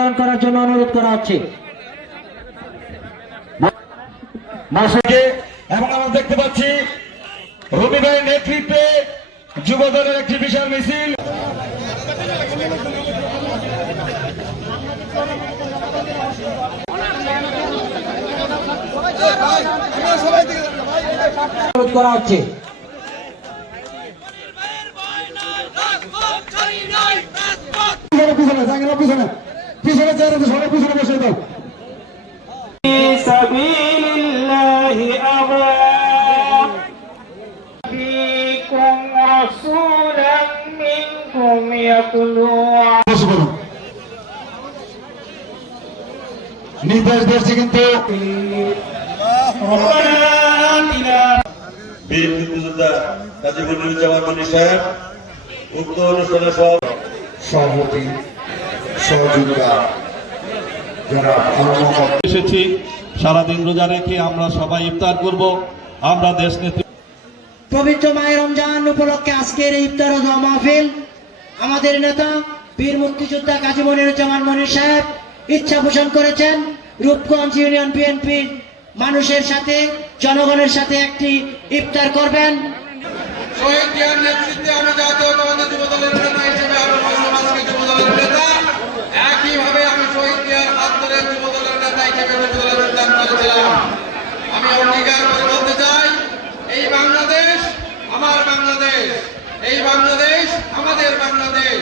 অংশগ্রহণ করার জন্য অনুরোধ করা হচ্ছে। এবং আমরা দেখতে পাচ্ছি রবি ভাইয়ের নেতৃত্বে যুব দলের একটি বিশাল মিছিল। অনুরোধ করা হচ্ছে। নির্দেশ দিয়েছে কিন্তু বীর মুক্তিযোদ্ধা কাজী মনিরুজ্জামান মনির সাহেব উক্ত অনুষ্ঠানের সভাপতি সহযোগিতা যারা এসেছি সারাদিন রোজা রেখে আমরা সবাই ইফতার করব। আমরা দেশ নেত্রী পবিত্র মাহে রমজান উপলক্ষে আজকের এই ইফতার ও দোয়া মাহফিল আমাদের নেতা বীর মুক্তিযোদ্ধা কাজী মনিরুজ্জামান মনির সাহেব ইচ্ছা পোষণ করেছেন রূপগঞ্জ ইউনিয়ন বিএনপির মানুষের সাথে জনগণের সাথে একটি ইফতার করবেন। শহীদ জিয়ার নেতৃত্বে আমি জাতীয়তাবাদী যুব দলের নেতা হিসেবে আমি আজকে যুব দলের নেতা। একইভাবে আমি শহীদ জিয়ার হাত ধরে যুব দলের নেতা হিসেবে যুব দলের সিদ্ধান্ত করেছিলাম। আমি অঙ্গীকার করে বলতে চাই, এই বাংলাদেশ আমার বাংলাদেশ, এই বাংলাদেশ আমাদের বাংলাদেশ।